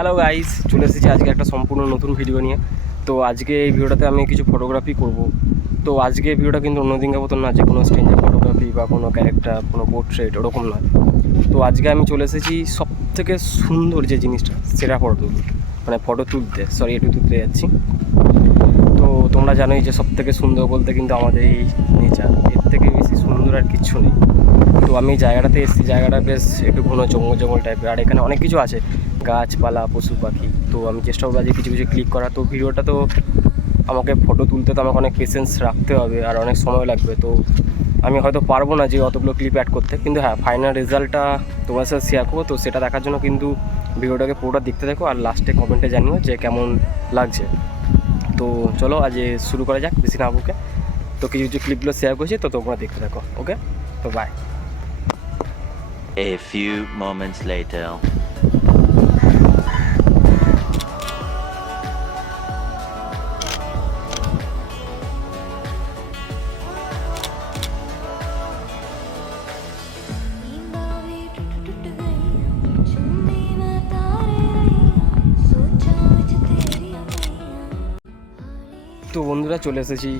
Hello guys, চলে এসেছি আজকে একটা সম্পূর্ণ নতুন ভিডিও নিয়ে। তো আজকে এই ভিডিওটাতে আমি কিছু ফটোগ্রাফি করব। তো আজকে এই ভিডিওটা কিন্তু অন্যদিনকার মতন না যে কোনো স্ট্রেঞ্জার ফটোগ্রাফি বা কোনো ক্যারেক্টার, কোনো পোর্ট্রেট ওরকম নয়। তো আজকে আমি চলে এসেছি সব থেকে সুন্দর যে জিনিসটা সেটা ফটো তুলতে যাচ্ছি। তো তোমরা জানোই যে সব থেকে সুন্দর বলতে কিন্তু আমাদের এই নেচার, এর থেকে বেশি সুন্দর আর কিচ্ছু নেই। তো আমি জায়গাটাতে এসেছি, জায়গাটা বেশ একটু ঘন জঙ্গল টাইপের, আর এখানে অনেক কিছু আছে, গাছপালা, পশু পাখি। তো আমি চেষ্টা করবো আজকে কিছু ক্লিক করা। তো ভিডিওটা তো আমাকে ফটো তুলতে তো আমাকে অনেক পেশেন্স রাখতে হবে আর অনেক সময় লাগবে। তো আমি হয়তো পারবো না যে অতগুলো ক্লিপ অ্যাড করতে, কিন্তু হ্যাঁ, ফাইনাল রেজাল্টটা তোমার সাথে শেয়ার করবো। তো সেটা দেখার জন্য কিন্তু ভিডিওটাকে পুরোটা দেখতে দেখো আর লাস্টে কমেন্টে জানিও যে কেমন লাগছে। তো চলো আজ শুরু করা যাক, বেশি না বুকে। তো কিছু ক্লিপগুলো শেয়ার করছি, তো তোমরা দেখতে থাকো। ওকে, তো by. A few moments later. তো বন্ধুরা চলে এসেছি,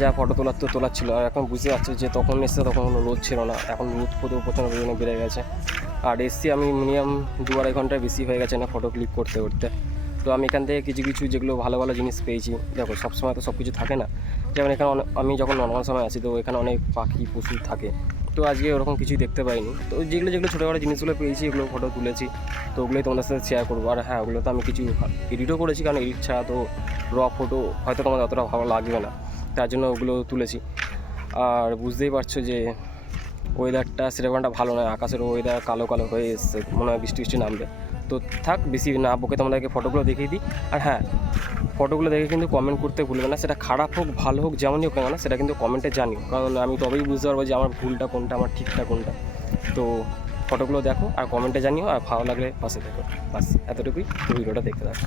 যা ফটো তোলার ছিল। আর এখন বুঝতে পারছি যে তখন এসে তখন কোনো রোদ ছিল না, এখন রোদ প্রচণ্ড পরিমাণে বেড়ে গেছে। আর এসছি আমি মিনিমাম 2-2.5 ঘন্টার বেশি হয়ে গেছে না ফটো ক্লিক করতে করতে। তো আমি এখান থেকে কিছু যেগুলো ভালো ভালো জিনিস পেয়েছি। দেখো, সবসময় তো সব কিছু থাকে না। যেমন এখানে আমি যখন নর্মাল সময় আছি, তো এখানে অনেক পাখি পশু থাকে। তো আজকে ওরকম কিছুই দেখতে পাইনি। তো যেগুলো ছোটোখাটো জিনিসগুলো পেয়েছি, এগুলো ফটো তুলেছি। তো ওগুলোই তোমাদের সাথে শেয়ার করবো। আর হ্যাঁ, ওগুলো তো আমি কিছু এডিটও করেছি, কারণ এডিট ছাড়া তো ফটো হয়তো তোমাদের অতটা ভালো লাগবে না, তার জন্য ওগুলো তুলেছি। আর বুঝতেই পারছো যে ওয়েদারটা সেরকম একটা ভালো নয়, আকাশের ওয়েদার কালো কালো হয়ে এসছে, মনে হয় বৃষ্টি নামবে। তো থাক, বেশি না বকে তোমাদেরকে ফটোগুলো দেখিয়ে দিই। আর হ্যাঁ, ফটোগুলো দেখে কিন্তু কমেন্ট করতে ভুলবে না, সেটা খারাপ হোক ভালো হোক যেমনই হোক না, সেটা কিন্তু কমেন্টে জানিও, কারণ আমি তবেই বুঝতে পারবো যে আমার ভুলটা কোনটা, আমার ঠিকটা কোনটা। তো ফটোগুলো দেখো আর কমেন্টে জানিও, আর ভালো লাগলে পাশে দেখো, বাস এতটুকুই। ভিডিওটা দেখতে থাকো।